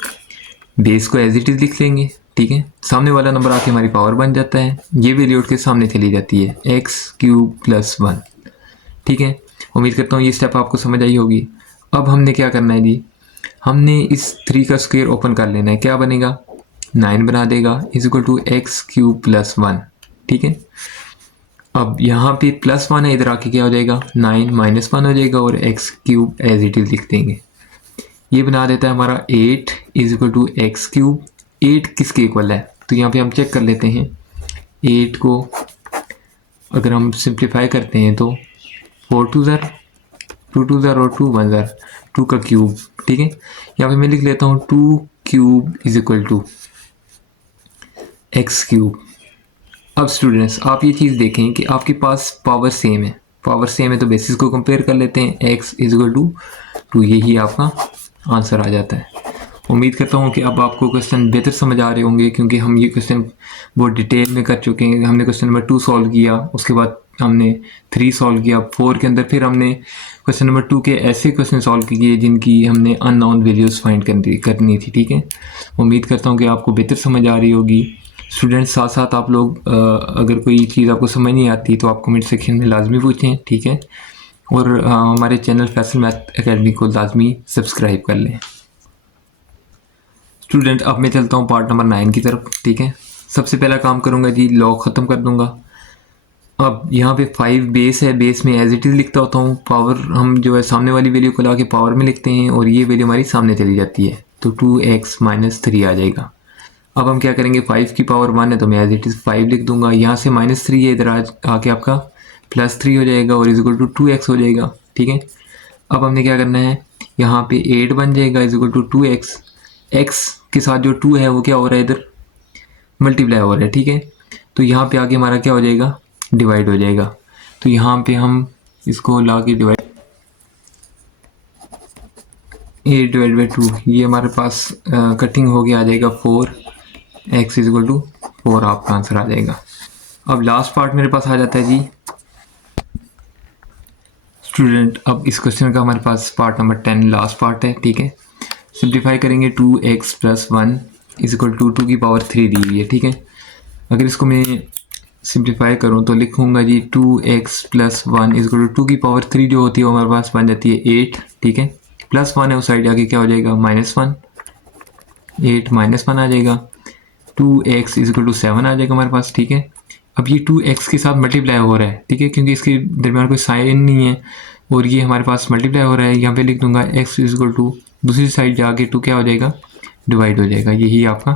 बेस को एज इट इज़ लिख लेंगे, ठीक है। सामने वाला नंबर आके हमारी पावर बन जाता है, ये वैल्यू उठ के सामने चली जाती है x³ + 1, ठीक है। उम्मीद करता हूँ ये स्टेप आपको समझ आई होगी। अब हमने क्या करना है जी, हमने इस 3 का स्क्वायर ओपन कर लेना है, क्या बनेगा 9 बना देगा, = x³ + 1, ठीक है। अब यहाँ पे +1 है, इधर आके क्या हो जाएगा 9 - 1 हो जाएगा और x³ एज इट इज़ लिख देंगे। ये बना देता है हमारा 8 = x³। 8 किसके इक्वल है, तो यहाँ पे हम चेक कर लेते हैं। 8 को अगर हम सिंप्लीफाई करते हैं तो 4 2 ज़र 2 2 ज़र और 2 1 ज़र 2 का क्यूब, ठीक है। यहाँ पे मैं लिख लेता हूँ 2³ = x³। अब स्टूडेंट्स आप ये चीज़ देखें कि आपके पास पावर सेम है, पावर सेम है तो बेसिस को कंपेयर कर लेते हैं, x = 2, यही आपका आंसर आ जाता है। उम्मीद करता हूँ कि अब आपको क्वेश्चन बेहतर समझ आ रहे होंगे, क्योंकि हम ये क्वेश्चन बहुत डिटेल में कर चुके हैं। हमने क्वेश्चन नंबर 2 सॉल्व किया, उसके बाद हमने 3 सॉल्व किया, 4 के अंदर फिर हमने क्वेश्चन नंबर 2 के ऐसे क्वेश्चन सॉल्व किए जिनकी हमने अननोन वैल्यूज़ फाइंड करनी थी, ठीक है। उम्मीद करता हूँ कि आपको बेहतर समझ आ रही होगी। स्टूडेंट्स साथ साथ आप लोग अगर कोई चीज़ आपको समझ नहीं आती तो आप कमेंट सेक्शन में लाजमी पूछें, ठीक है। और हमारे चैनल फैसल मैथ एकेडमी को लाजमी सब्सक्राइब कर लें। स्टूडेंट अब मैं चलता हूँ पार्ट नंबर 9 की तरफ, ठीक है। सबसे पहला काम करूँगा जी, लॉग ख़त्म कर दूँगा। अब यहाँ पे 5 बेस है, बेस में एज इट इज़ लिखता होता हूँ, पावर हम जो है सामने वाली वैल्यू को ला के पावर में लिखते हैं और ये वैल्यू हमारी सामने चली जाती है, तो 2x - 3 आ जाएगा। अब हम क्या करेंगे, 5 की पावर 1 है तो मैं एज इट इज़ 5 लिख दूंगा। यहाँ से -3 है, इधर आके आपका +3 हो जाएगा और = 2x हो जाएगा, ठीक है। अब हमने क्या करना है, यहाँ पे 8 बन जाएगा = 2x। x के साथ जो 2 है वो क्या हो रहा है, इधर मल्टीप्लाई हो रहा है, ठीक है। तो यहाँ पे आगे हमारा क्या हो जाएगा, डिवाइड हो जाएगा। तो यहाँ पे हम इसको ला के डिवाइड, 8/2 ये हमारे पास कटिंग हो गया आ जाएगा 4x = 4 आपका आंसर आ जाएगा। अब लास्ट पार्ट मेरे पास आ जाता है जी। स्टूडेंट अब इस क्वेश्चन का हमारे पास पार्ट नंबर 10 लास्ट पार्ट है, ठीक है। सिंप्लीफाई करेंगे, 2x + 1 = 2 की पावर 3 दी हुई है, ठीक है। अगर इसको मैं सिंप्लीफाई करूँ तो लिखूँगा जी 2x + 1 = 2 की पावर 3 जो होती है वो हमारे पास बन जाती है 8, ठीक है। +1 है उस साइड जाके क्या हो जाएगा -1, 8 - 1 आ जाएगा। 2x = 7 आ जाएगा हमारे पास, ठीक है। अब ये 2x के साथ मल्टीप्लाई हो रहा है, ठीक है, क्योंकि इसके दरमियान कोई साइन नहीं है और ये हमारे पास मल्टीप्लाई हो रहा है। यहाँ पे लिख दूंगा x = दूसरी साइड जाके 2 क्या हो जाएगा, डिवाइड हो जाएगा, यही आपका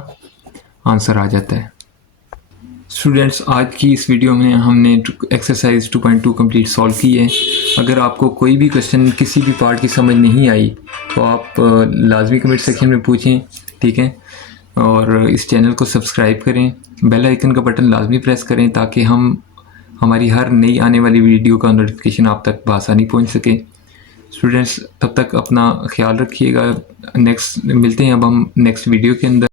आंसर आ जाता है। स्टूडेंट्स आज की इस वीडियो में हमने एक्सरसाइज 2.2 कंप्लीट सॉल्व की है। अगर आपको कोई भी क्वेश्चन किसी भी पार्ट की समझ नहीं आई तो आप लाजमी कमेंट सेक्शन में पूछें, ठीक है। और इस चैनल को सब्सक्राइब करें, बेल आइकन का बटन लाजमी प्रेस करें ताकि हमारी हर नई आने वाली वीडियो का नोटिफिकेशन आप तक बआसानी पहुंच सके। स्टूडेंट्स तब तक अपना ख्याल रखिएगा। नेक्स्ट मिलते हैं अब हम नेक्स्ट वीडियो के अंदर।